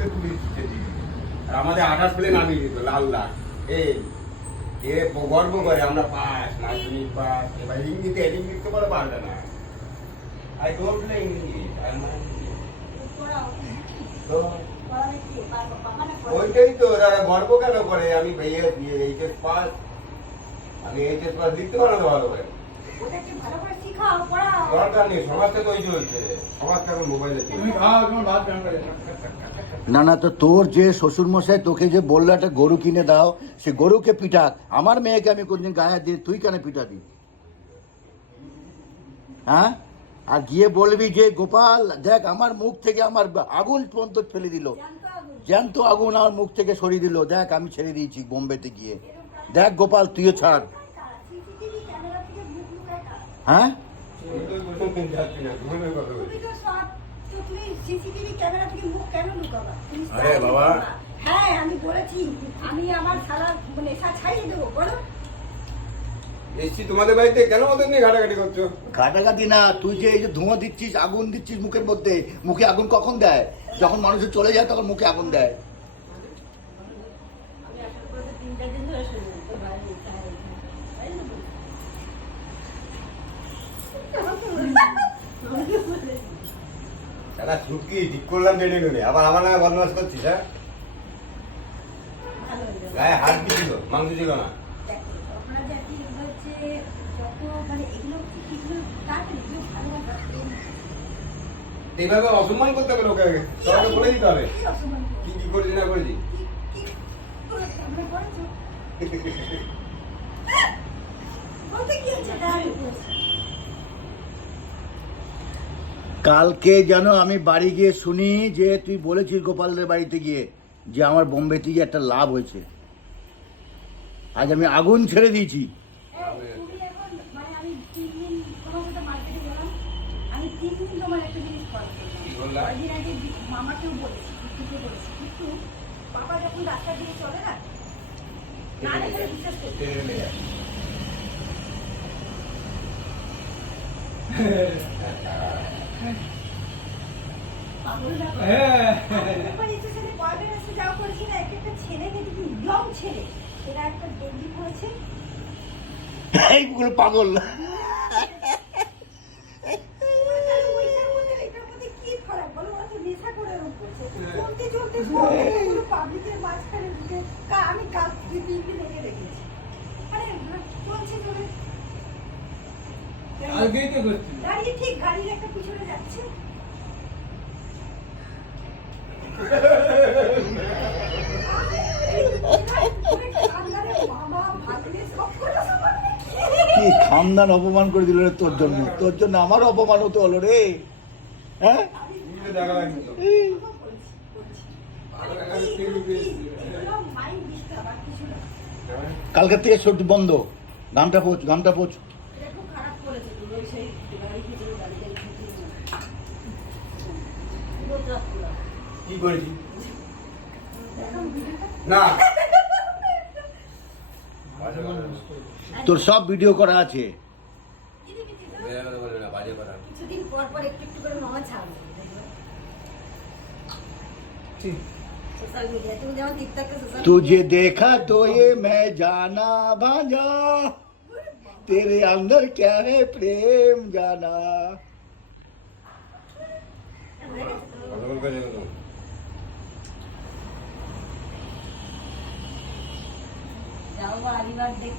তুলে তুলে দিচ্ছে দিকে। আর আমাদের 28 প্লেন নামিয়ে দিত লাল লাল। এই এ গর্ব করে আমরা পাস মাধ্যমিক পাস। এবার ইংরেজিতে হেডিং লিখতে পারো পারবে না। I don't know English I তো ওইটাই তো ওরা গর্ব কেন করে আমি এইচএস পাস। আমি এইচএস পাস লিখতে পারো না ভালো করে। দরকার নেই, সমাজটা তো ওই চলছে, সমাজ কেমন মোবাইলে। না না, তো তোর যে শ্বশুর মশাই তোকে যে বললো একটা গরু কিনে দাও, সে গরুকে পিটাক। আমার মেয়েকে আমি কোনদিন গায়ে দিয়ে, তুই কেন পিটাবি? হ্যাঁ, আর গিয়ে বলবি যে গোপাল দেখ আমার মুখ থেকে আমার আগুন পর্যন্ত ফেলে দিল, জ্যান্ত আগুন আমার মুখ থেকে সরিয়ে দিল, দেখ আমি ছেড়ে দিয়েছি বোম্বেতে গিয়ে, দেখ গোপাল তুইও ছাড়। হ্যাঁ আরে বাবা, হ্যাঁ আমি বলেছি আমি আমার সারা নেশা ছাড়িয়ে দেবো। বলো এসছি তোমাদের বাড়িতে, কেন ওদের নিয়ে ঘাটাঘাটি করছো? ঘাটাঘাটি না, তুই যে এই যে ধোঁয়া দিচ্ছিস, আগুন দিচ্ছিস মুখের মধ্যে, মুখে আগুন কখন দেয়? যখন মানুষের চলে যায় তখন মুখে আগুন দেয়। সারা ছুটকি ঠিক করলাম টেনে টেনে, আবার আমার নামে বদমাস করছিস। হ্যাঁ, গায়ে হাত দিছিল, মাংস ছিল না। এইভাবে অসম্মান করতে হবে লোকে, সবাইকে বলে দিতে হবে কি কি করেছি না করেছি। কালকে যেন আমি বাড়ি গিয়ে শুনি যে তুই বলেছিস গোপালদের বাড়িতে গিয়ে যে আমার বোম্বেতে গিয়ে একটা লাভ হয়েছে। আজ আমি আগুন ছেড়ে দিয়েছি। মামাকেও বলেছি, কিন্তু বাবা যখন রাস্তা দিয়ে চলে না, না দেখলে বিশ্বাস করতে এইগুলো পাগল। আমি লেগে রেখেছি। দাঁড়িয়ে ঠিক গাড়ির একটা পিছনে যাচ্ছে। কি খামদান অপমান করে দিল রে তোর জন্য, তোর জন্য আমার অপমান হতে হলো রে। হ্যাঁ, কালকের থেকে সত্যি বন্ধ। গানটা পৌঁছ, গানটা পৌঁছ। কি করেছি না, তোর সব ভিডিও করা আছে। বাজে কথা। কিছুদিন পর পর একটু একটু করে মামা ছাড়বে সোশ্যাল মিডিয়া। তুমি যেমন টিকটকে সোশ্যাল तुझे देखा तो ये मैं जाना भांजा, तेरे अंदर क्या है प्रेम जाना। যাও আলিবার দেখ।